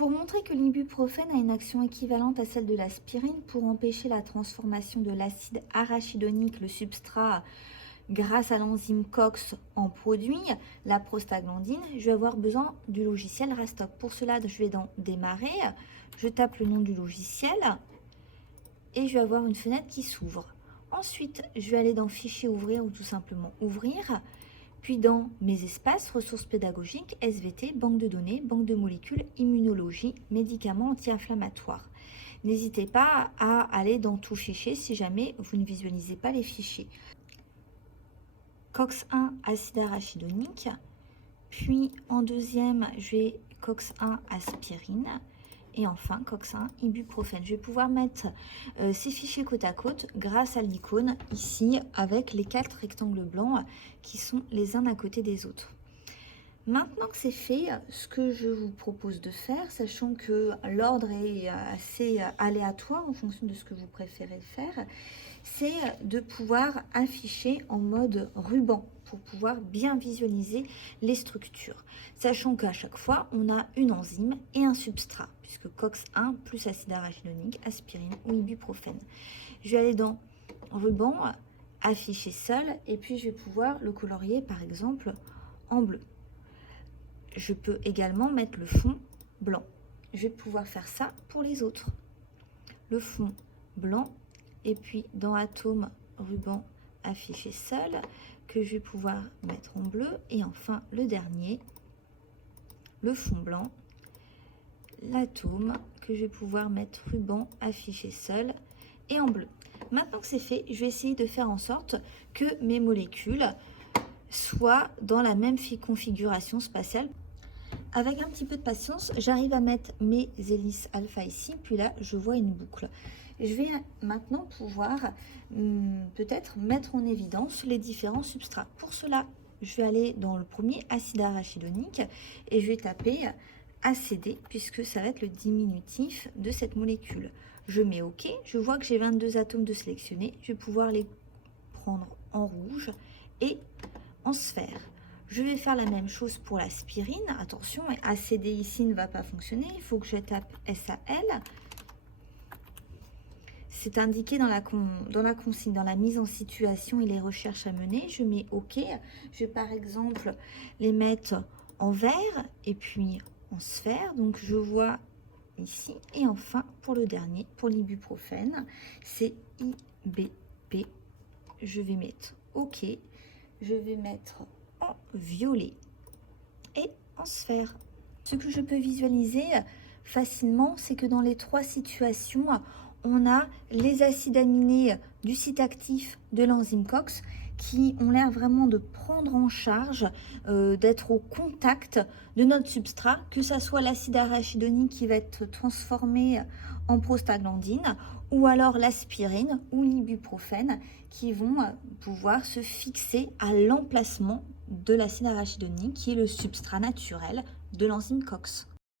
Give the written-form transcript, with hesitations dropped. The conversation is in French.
Pour montrer que l'ibuprofène a une action équivalente à celle de l'aspirine pour empêcher la transformation de l'acide arachidonique, le substrat, grâce à l'enzyme COX en produit, la prostaglandine, je vais avoir besoin du logiciel Rastock. Pour cela, je vais dans Démarrer, je tape le nom du logiciel et je vais avoir une fenêtre qui s'ouvre. Ensuite, je vais aller dans Fichier ouvrir ou tout simplement Ouvrir. Puis dans Mes espaces, ressources pédagogiques, SVT, banque de données, banque de molécules, immunologie, médicaments anti-inflammatoires. N'hésitez pas à aller dans tout fichier si jamais vous ne visualisez pas les fichiers. COX-1, acide arachidonique. Puis en deuxième, je vais COX-1, aspirine. Et enfin, COX-1, ibuprofène. Je vais pouvoir mettre ces fichiers côte à côte grâce à l'icône ici avec les 4 rectangles blancs qui sont les uns à côté des autres. Maintenant que c'est fait, ce que je vous propose de faire, sachant que l'ordre est assez aléatoire en fonction de ce que vous préférez faire, c'est de pouvoir afficher en mode ruban pour pouvoir bien visualiser les structures. Sachant qu'à chaque fois, on a une enzyme et un substrat, puisque COX-1 plus acide arachidonique, aspirine ou ibuprofène. Je vais aller dans ruban, afficher seul, et puis je vais pouvoir le colorier par exemple en bleu. Je peux également mettre le fond blanc. Je vais pouvoir faire ça pour les autres. Le fond blanc, et puis dans Atome, ruban, afficher seul, que je vais pouvoir mettre en bleu. Et enfin, le dernier, le fond blanc, l'atome, que je vais pouvoir mettre ruban, afficher seul et en bleu. Maintenant que c'est fait, je vais essayer de faire en sorte que mes molécules soient dans la même configuration spatiale. Avec un petit peu de patience, j'arrive à mettre mes hélices alpha ici, puis là, je vois une boucle. Je vais maintenant pouvoir peut-être mettre en évidence les différents substrats. Pour cela, je vais aller dans le premier, acide arachidonique, et je vais taper ACD, puisque ça va être le diminutif de cette molécule. Je mets OK, je vois que j'ai 22 atomes de sélectionnés, je vais pouvoir les prendre en rouge et en sphère. Je vais faire la même chose pour l'aspirine. Attention, ACD ici ne va pas fonctionner. Il faut que je tape SAL. C'est indiqué dans la consigne, dans la mise en situation et les recherches à mener. Je mets OK. Je vais par exemple les mettre en vert et puis en sphère. Donc je vois ici. Et enfin, pour le dernier, pour l'ibuprofène, c'est IBP. Je vais mettre OK. Je vais mettre en violet et en sphère. Ce que je peux visualiser facilement, c'est que dans les 3 situations, on a les acides aminés du site actif de l'enzyme COX qui ont l'air vraiment de prendre en charge, d'être au contact de notre substrat, que ce soit l'acide arachidonique qui va être transformé en prostaglandine, ou alors l'aspirine ou l'ibuprofène qui vont pouvoir se fixer à l'emplacement de l'acide arachidonique qui est le substrat naturel de l'enzyme COX.